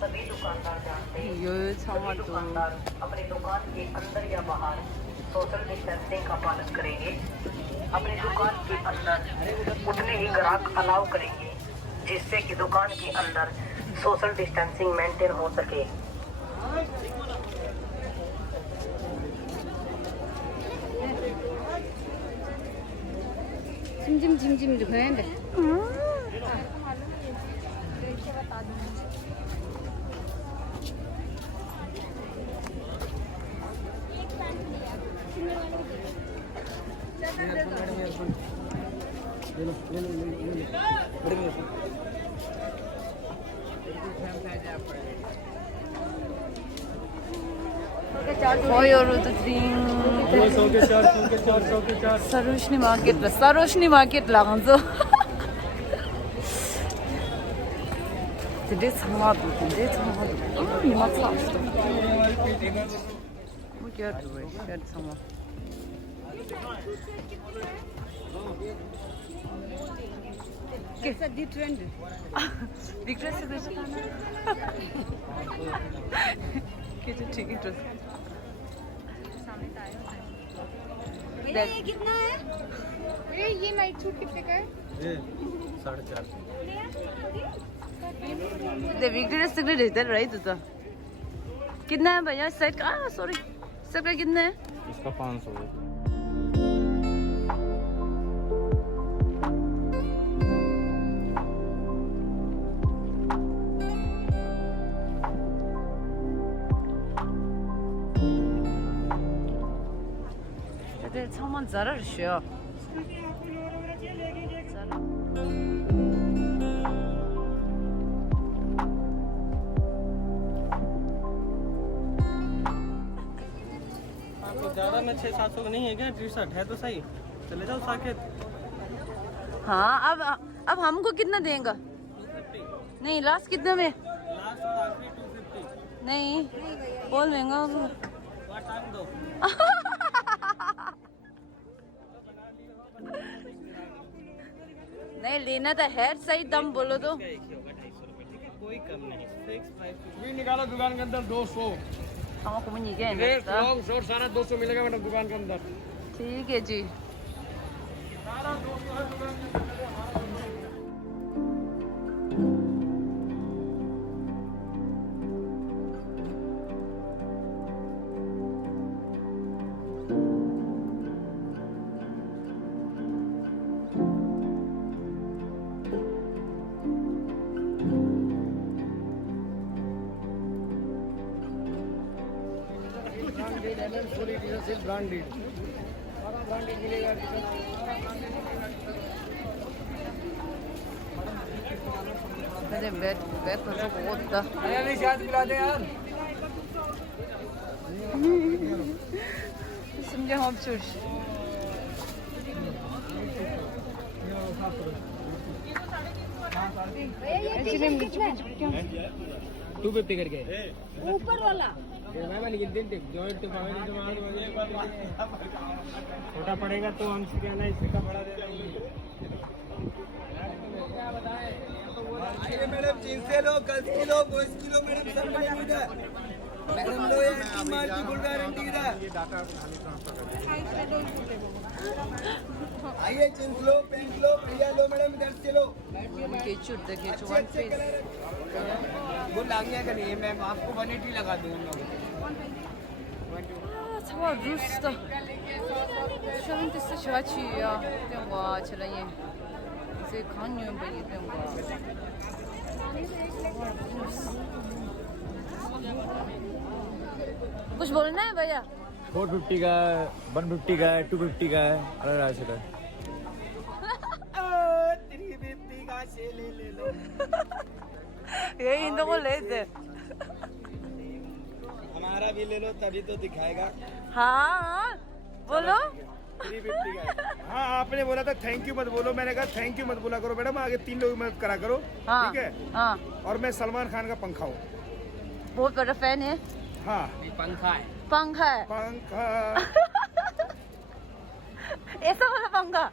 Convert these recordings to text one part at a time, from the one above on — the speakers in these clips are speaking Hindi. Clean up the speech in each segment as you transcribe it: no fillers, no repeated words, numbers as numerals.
सभी दुकानदार जानते हैं। 요 सभी 정말 또 दुकानदार अपनी दुकान के अंदर या बाहर सोशल डिस्टेंसिंग का पालन करेंगे। अपनी दुकान के अंदर उतने ही ग्राहक अलाउ करेंगे जिससे कि दुकान के अंदर सोशल डिस्टेंसिंग मेंटेन हो सके। 짐짐짐짐 그랬는데. Foyorodu drink. Sarojini market lanzo. Dede samadu. Nimatsa açtı. Bu gördü bu. Gördü tamam. कैसा दी ट्रेंड विक्रेस से कुछ कितना ठीक है ड्रेस भैया ये कितना है? भैया ये नाइट सूट कितने का है? ये 450। दे विक्रेस से रहता है राइट तो कितना है भैया सेट का सॉरी सेट का कितना है इसका 500 है। 다들 창문 잘하시오. आपको ज़्यादा में 600-700 का नहीं है क्या टी शर्ट है तो सही चले जाओ साकेत। हाँ अब हमको कितना देंगे 250 नहीं लास्ट कितना में लास्ट और आखिरी 250 नहीं बोल महंगा वहाँ टांग दो। नहीं लेना तो है सही दम बोलो तो इसका एक ही होगा 250 रुपये ठीक है कोई कम नहीं फिक्स प्राइस भी निकालो दुकान के अंदर 200 हमको मुझे ये रेट लॉन्ग शॉर्ट सारा 200 मिलेगा मैडम दुकान के अंदर ठीक है जी सारा 200 है दुकान के अंदर। ब्रांडेड सारा ब्रांडेड मिलेगा। अरे बैठ तो बहुत था नहीं शायद पिला दे यार। समझे हम चुश भैया ये टी-शर्ट कितना है? 250 करके ऊपर वाला छोटा पड़ेगा तो हमसे कहना इसका बड़ा दे देंगे। मैडम जींस लो 10 किलो 20 किलो मैडम सब मिलेगा मैडम लो ये माल की फुल गारंटी है। आइए जींस लो पैंट लो भैया लो मैडम 10 किलो केचुट द केचुट वन पीस वो लागिया का नहीं है मैम आपको 180 लगा दूंगा। छवा रूस्ट शरण से छाची या देंगा चला ये से खान्यो पे ये देंगा कुछ बोलना है भैया 450 का है 150 का है 250 का है अलग अलग का है। 350 का से ले लो ये इन दोनों ले दे हमारा भी ले लो तभी तो दिखाएगा। हाँ बोलो 350 का है। हाँ आपने बोला था थैंक यू मत बोलो मैंने कहा थैंक यू मत बोला करो मैडम आगे 3 लोग मदद करा करो हाँ ठीक है। हाँ और मैं सलमान खान का पंखा हूँ। बहुत बड़ा फैन है हाँ पंखा है पंखा ऐसा वाला पंखा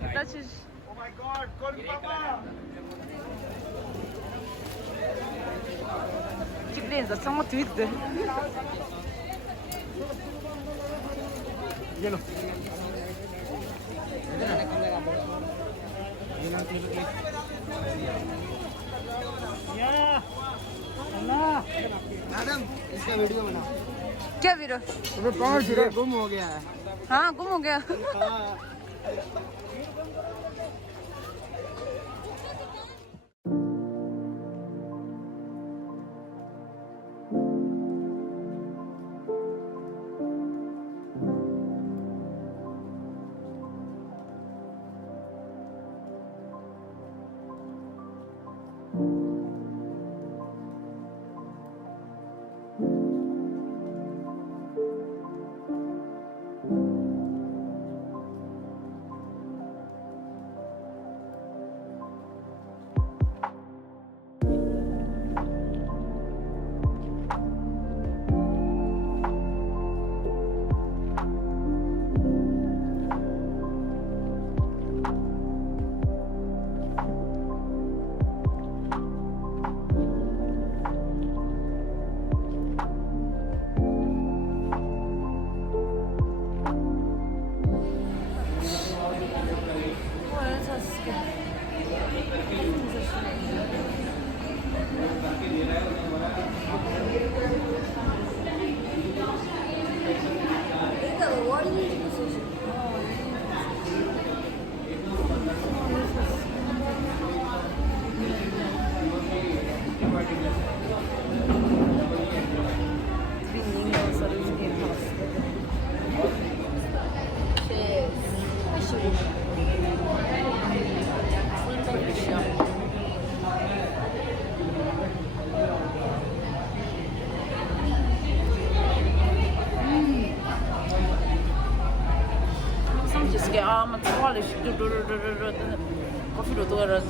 कितना चीज Oh my God, कौन पापा Lenza, siamo tutti. Hielo. Madam इसका वीडियो बनाओ। क्या वीरो? ये गुम हो गया है। हाँ गुम हो गया। हाँ। men talar varför då är det